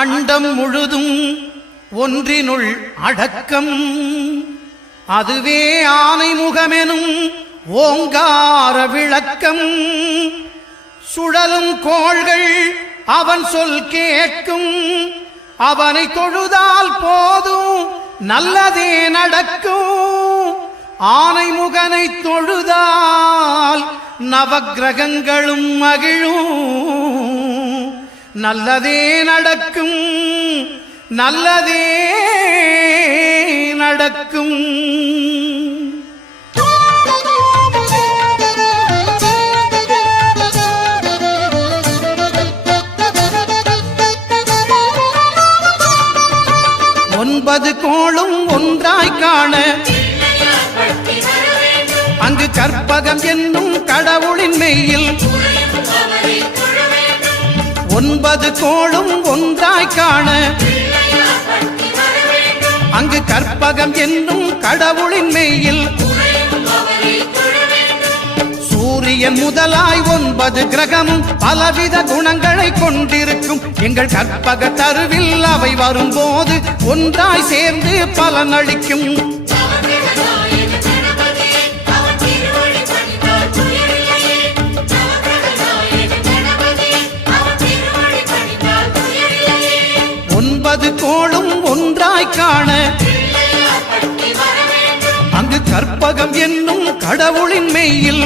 அண்டம் முழுதும் ஒன்றினுள் அடக்கம். அதுவே ஆனை முகமெனும் ஓங்கார விளக்கம். சுழலும் கோள்கள் அவன் சொல் கேட்கும். அவனை தொழுதால் போதும் நல்லதே நடக்கும். ஆனை முகனை தொழுதால் நவக்கிரகங்களும் மகிழும். நல்லதே நடக்கும், நல்லதே நடக்கும். ஒன்பது கோளும் ஒன்றாய் காண அங்கு கற்பகம் என்னும் கடவுளின் மெய்யில். ஒன்பது கோளும் ஒன்றாய் காண அங்கு கற்பகம் என்னும் கடவுளின் மெய்யில். சூரியன் முதலாய் 9 கிரகமும் பலவித குணங்களை கொண்டிருக்கும். எங்கள் கற்பக தருவில் அவை வரும்போது ஒன்றாய் சேர்ந்து பலனளிக்கும். ஒன்பது கோளும் ஒன்றாய் காண அங்கு கற்பகம் என்னும் கடவுளின் மெய்யில்.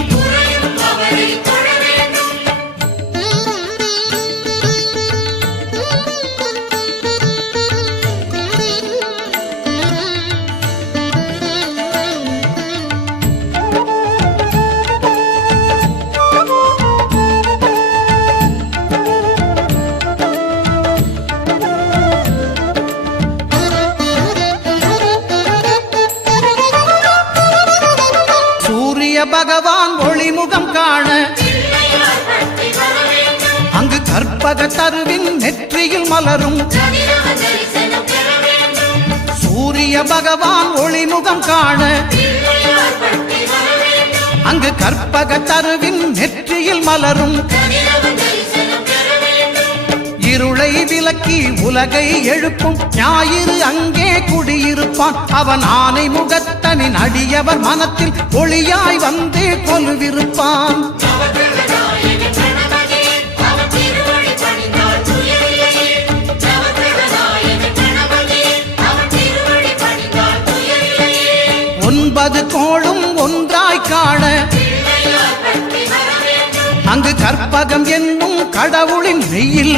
பகவான் ஒளிமுகம் காண அங்கு கற்பக தருவின் நெற்றியில் மலரும். சூரிய பகவான் ஒளிமுகம் காண அங்கு கற்பக தருவின் நெற்றியில் மலரும். இருளை விலக்கி உலகை எழுப்பும் ஞாயிறு அங்கே குடியிருப்பான். அவன் ஆனை முகத்தனின் அடியவர் மனத்தில் ஒளியாய் வந்து கொலுவிருப்பான். ஒன்பது கோளும் ஒன்றாய் காண அங்கு கற்பகம் என்னும் கடவுளின் மெய்யில்.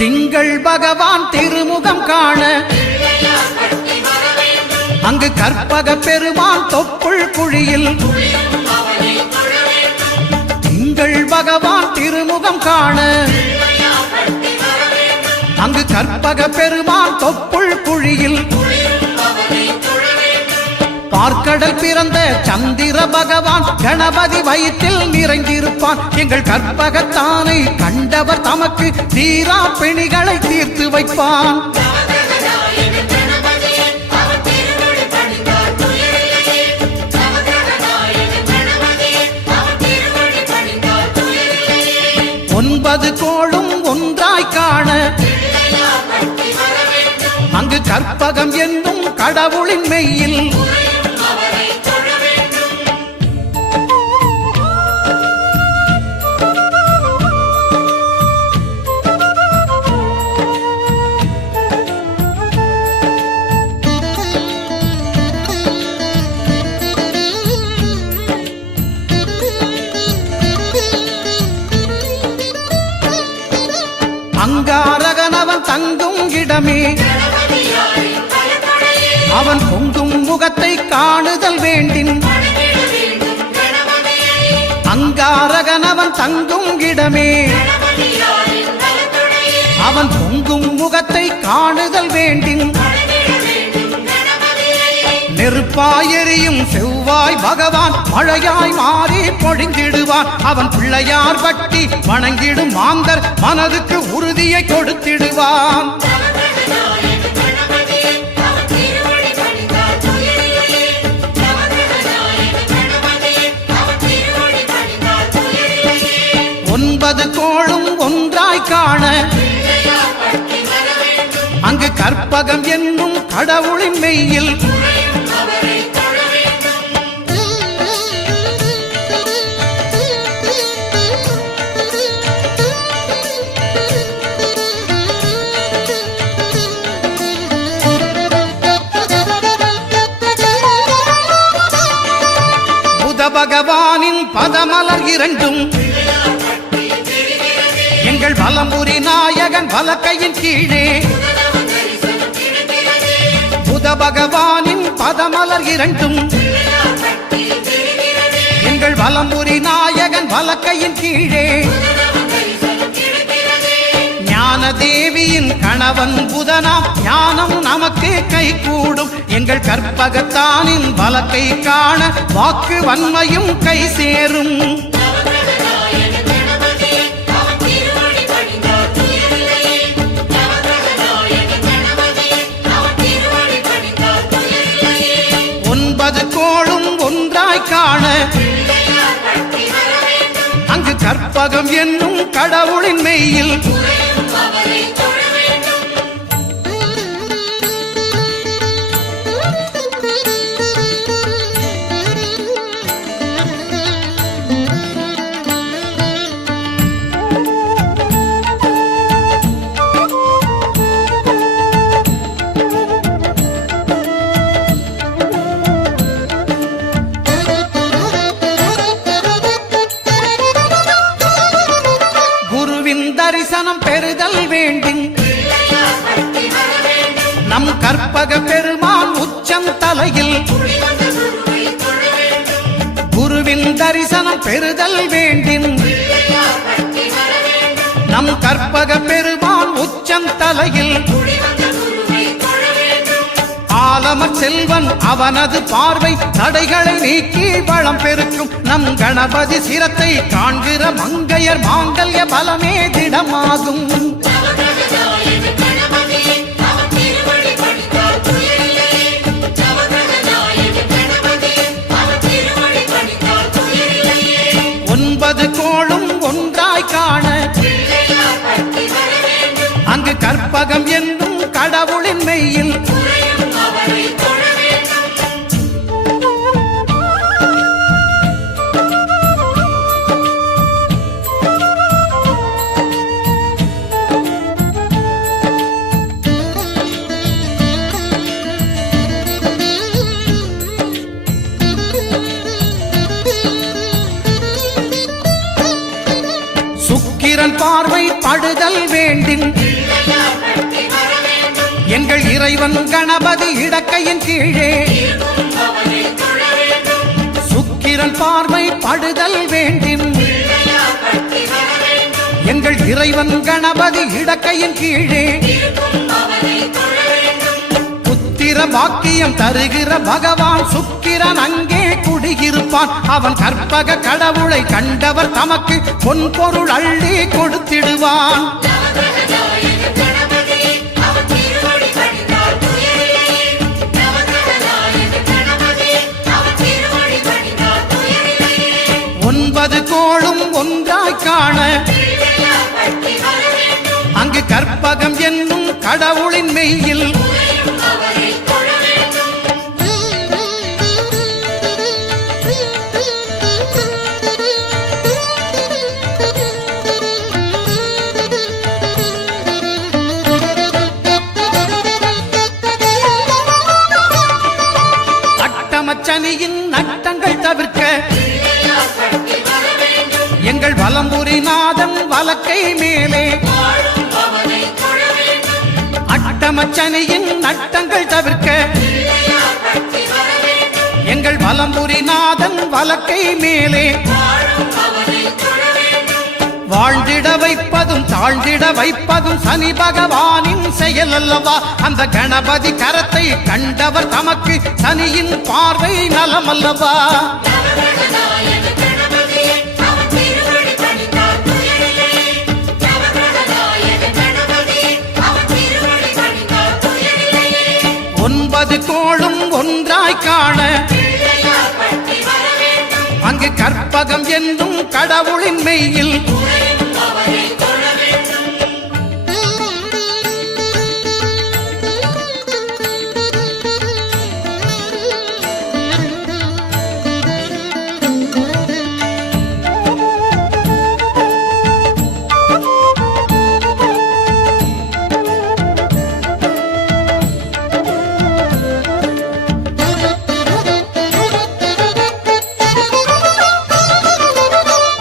திங்கள் பகவான் திருமுகம் காண அங்கு கற்பக பெருமான் தொப்புள் குழியில். திங்கள் பகவான் திருமுகம் காண அங்கு கற்பக பெருமான் தொப்புள் குழியில். பார்க்கடல் பிறந்த சந்திர பகவான் கணபதி வயிற்றில் நிறைந்திருப்பான். எங்கள் கற்பகத்தானை கண்டவர் தமக்கு தீரா பிணிகளை தீர்த்து வைப்பான். ஒன்பது கோளும் ஒன்றாய் காண அங்கு கற்பகம் என்னும் கடவுளின் மெய்யில். அங்காரகனவன் தங்கும் இடமே அவன் பொங்கும் முகத்தை காணுதல் வேண்டின். அங்காரகனவன் தங்கும் இடமே அவன் பொங்கும் முகத்தை காணுதல் வேண்டின். நெருப்பாயெரியும் செவ்வாய் பகவான் மழையாய் மாறி பொழிந்திடுவான். அவன் பிள்ளையார் பட்டி வணங்கிடும் மாந்தர் மனதுக்கு உறுதியை கொடுத்திடுவான். ஒன்பது கோளும் ஒன்றாய் காண அங்கு கற்பகம் என்னும் கடவுளின் மெய்யில் புத பகவானின் பதமலர் இரண்டும் எங்கள் வலம்புரி நாயகன் வலக்கையின் கீழே. புத பகவானின் பதமலர் இரண்டும் எங்கள் வலம்புரி நாயகன் வலக்கையின் கீழே. ஞான தேவியின் கணவன் புதனாம் ஞானம் நமக்கு கை கூடும். எங்கள் கற்பகத்தானின் வலக்கை காண வாக்கு வன்மையும் கை சேரும். ஒன்பது கோளும் ஒன்றாய் காண அங்கு கற்பகம் என்னும் கடவுளின் மெய்யில் தரிசனம் பெறுதல் வேண்டும். நம் கற்பக பெருமான் உச்சம் தலையில் குருவின் தரிசனம் பெறுதல் வேண்டும். நம் கற்பக பெருமான் உச்சம் தலையில் ஆலமர் செல்வன் அவனது பார்வை தடைகளை நீக்கி வளம் பெருக்கும். நம் கணபதி சிரத்தை காண்கிற மங்கையர் மாங்கல்ய பலமே திடமாகும். ஒன்பது கோளும் ஒன்றாய் காண அங்கு கற்பகம் என்னும் கடவுளின் மெய்யில் சுக்கிரன் பார்வை படுதல் வேண்டும். எங்கள் இறைவன் கணபதி இடக்கையின் கீழே சுக்கிரன் பார்வை படுதல் வேண்டும். எங்கள் இறைவன் கணபதி இடக்கையின் கீழே புத்திர பாக்கியம் தருகிற பகவான் சுக்கிரன் அங்கே குடியிருப்பான். அவன் கற்பக கடவுளை கண்டவர் தமக்கு பொன் பொருள் அள்ளி கொடுத்திடுவான். ஒன்பது கோளும் ஒன்றாய் காண அங்கு கற்பகம் என்னும் கடவுளின் மெய்யில் அட்டமச்சனியின் நட்டங்கள் தவிர்க்க எங்கள் வலம்புரி நாதம் வலக்கை மேலே அட்டமச்சனியின் நட்டங்கள் தவிர்க்க எங்கள் வலம்புரி நாதன் வலக்கை மேலே வாழ்ந்திட வைப்பதும் தாழ்ந்திட வைப்பதும் சனி பகவானின் செயல் அல்லவா? அந்த கணபதி கரத்தை கண்டவர் தமக்கு சனியின் பார்வை நலமல்லவா? ஒன்பது கோளும் ஒன்றாய் காண அங்கு கற்பகம் என்னும் கடவுளின் மெய்யில்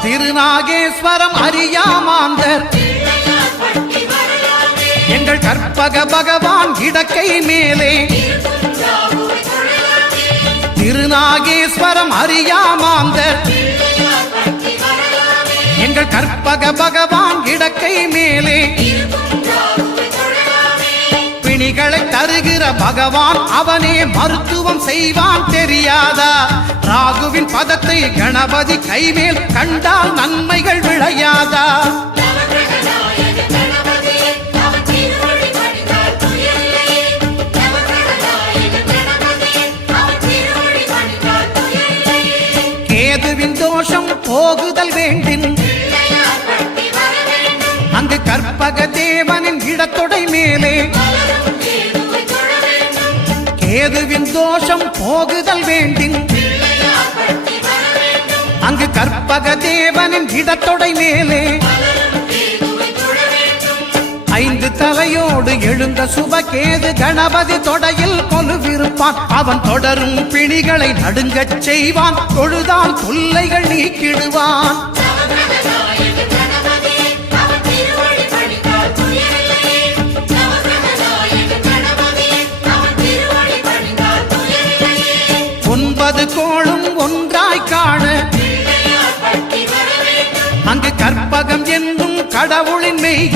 திருநாகேஸ்வரம் அறியாமாந்தர் எங்கள் கற்பக பகவான் இடக்கை மேலே திருநாகேஸ்வரம் அறியாமாந்தர் எங்கள் கற்பக பகவான் இடக்கை மேலே பிணிகளை தருகிற பகவான் அவனே மருத்துவம் செய்வான் தெரியாதா? ராகுவின் பதத்தை கணபதி கைமேல் கண்டால் நன்மைகள் விளையாதா? கேதுவின் தோஷம் போகுதல் வேண்டின் அங்கு கற்பக தேவனின் இடத்தொடை மேலே கேதுவின் தோஷம் போகுதல் வேண்டின் அங்கு கற்பக தேவனின் இடத்தொடை மேலே ஐந்து தலையோடு எழுந்த சுபகேது கணபதி தொடையில் கொலுவிருப்பான். அவன் தொடரும் பிணிகளை நடுங்கச் செய்வான். தொழுதால் தொல்லைகள் நீக்கிடுவான். ஒன்பது கோளும் ஒன்றாய் காண அங்கு கற்பகம் என்னும் கடவுளின் மெய்யில்